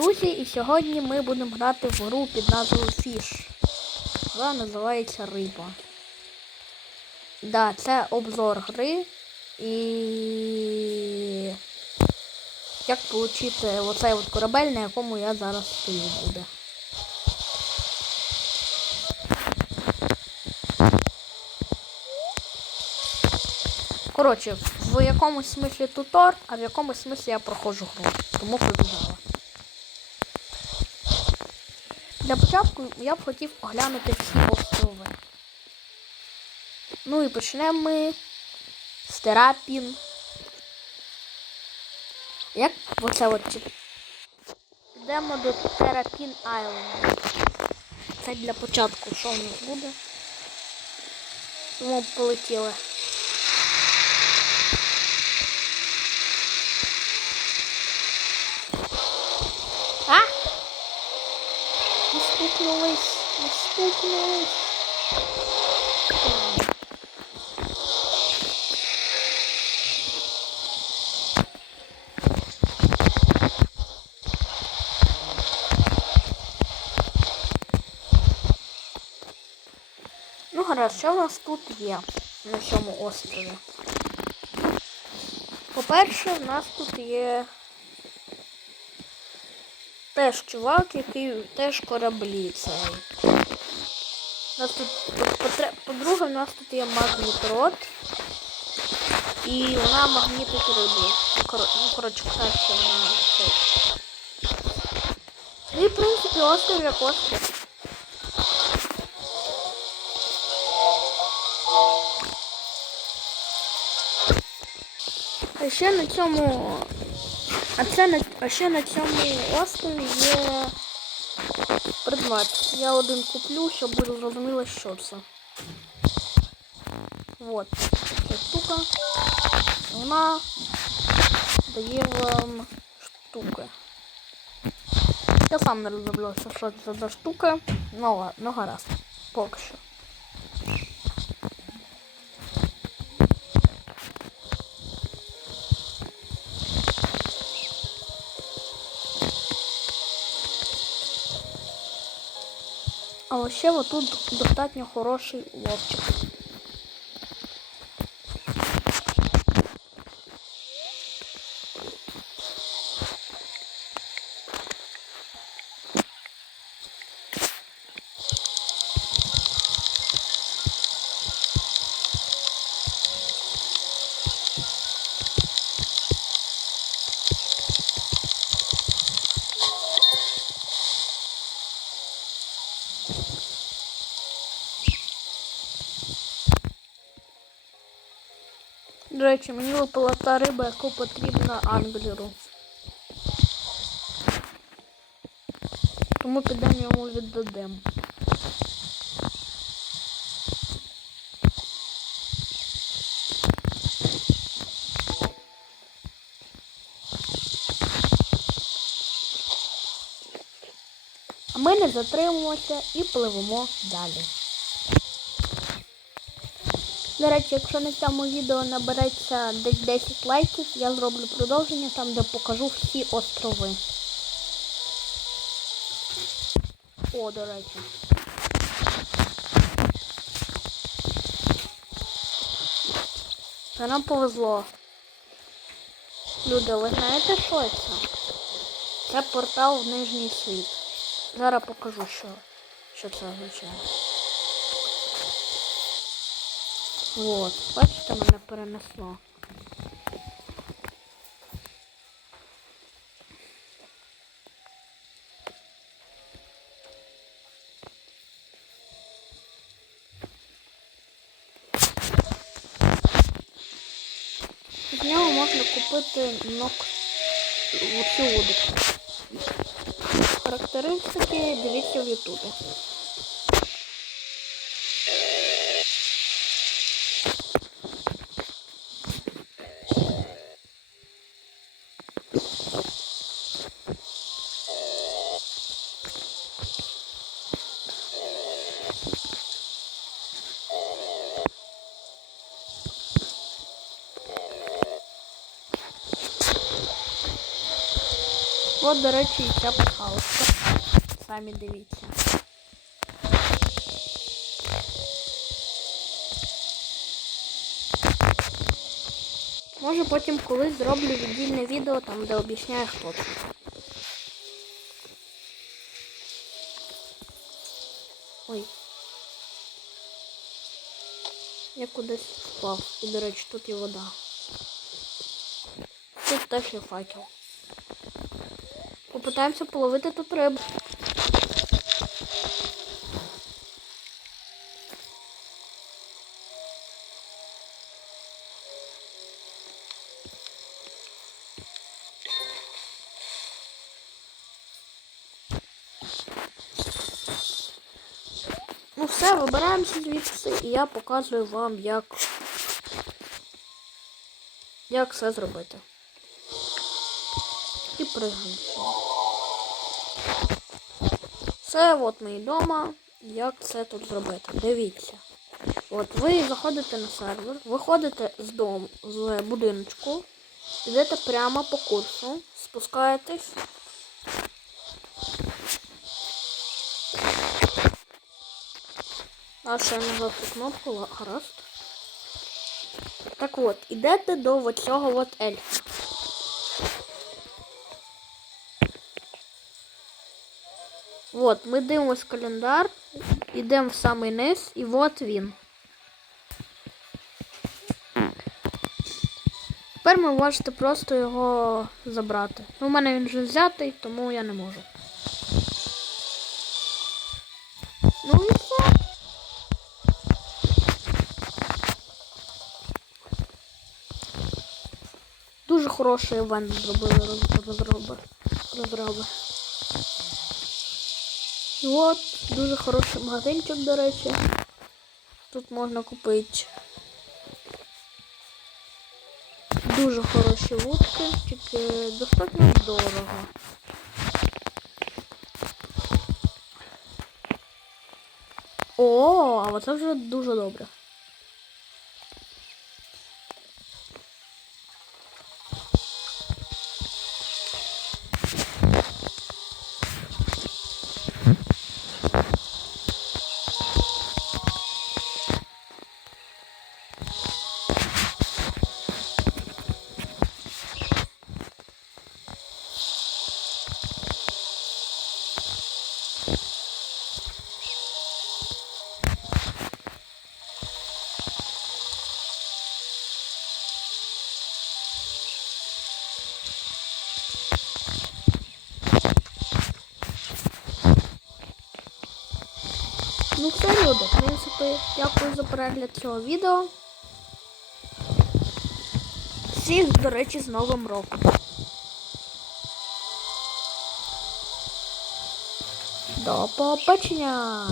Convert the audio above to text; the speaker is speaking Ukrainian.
друзі, і сьогодні ми будемо грати в гру під назвою Fish. Гра називається Риба. Да, це обзор гри і як отримати оцей от корабель, на якому я зараз стою буде. Коротше, в якомусь смислі тутор, а в якомусь смислі я проходжу гру. Тому побіжала. Для початку я б хотів оглянути всі острови. Ну і почнемо ми з Терапін. Як оце от Йдемо до Терапін Айленд. Це для початку, що в нас буде. Тому полетіли. Стукнулись, не стукнулись. Ну, гаразд, що в нас тут є на цьому острові? По-перше, в нас тут є теж чувак, який теж кораблі. У нас тут, по- по-друге, у нас тут є магнітрот. І вона магнітить рибу. Ну, Ну, коротше, краще вона цей. І, в принципі, острів як острів. А ще на цьому. А це на а ще на цьому острові є предмет. Я один куплю, щоб буде зрозуміло, що це. Вот. Ця штука. Вона дає вам штуки. Я сам не розроблявся, що це за штука. Ну ладно, ну гаразд. Поки що. Але ще отут достатньо хороший ловчик. До речі, мені випала та риба, яку потрібна англеру. Тому підемо йому віддадемо. А ми не затримуємося і пливемо далі. До речі, якщо на цьому відео набереться десь 10 лайків, я зроблю продовження там, де покажу всі острови. О, до речі. Та нам повезло. Люди, ви знаєте, що це? Це портал в нижній світ. Зараз покажу, що, що це означає. Вот, бачите, мене перенесло. З нього можна купити ног цю удочку. Характеристики дивіться в ютубі. Вот, до речі, і ця пасхалочка. Самі дивіться. Може потім колись зроблю віддільне відео, там де об'ясняю хто. Ой. Я кудись впав. І, до речі, тут і вода. Тут теж є факел. Попитаємося половити тут рибу. Ну все, вибираємося звідси, і я показую вам, як, як все зробити. І пригаємо. Це от ми вдома. Як це тут зробити? Дивіться. От ви заходите на сервер, виходите з дому, з будиночку, йдете прямо по курсу, спускаєтесь. А ще я кнопку, гаразд. Так от, ідете до цього от ельфа. От, ми дивимось календар, йдемо в самий низ, і от він. Тепер ви можете просто його забрати. Ну, у мене він вже взятий, тому я не можу. Ну і все. Дуже хороший івент зробили роз- розроби. розроби. І от, дуже хороший магазинчик, до речі. Тут можна купити дуже хороші вудки, тільки достатньо дорого. О, а оце вже дуже добре. Ну все, люди, в принципі, дякую за перегляд цього відео. Всіх, до речі, з Новим роком. До побачення!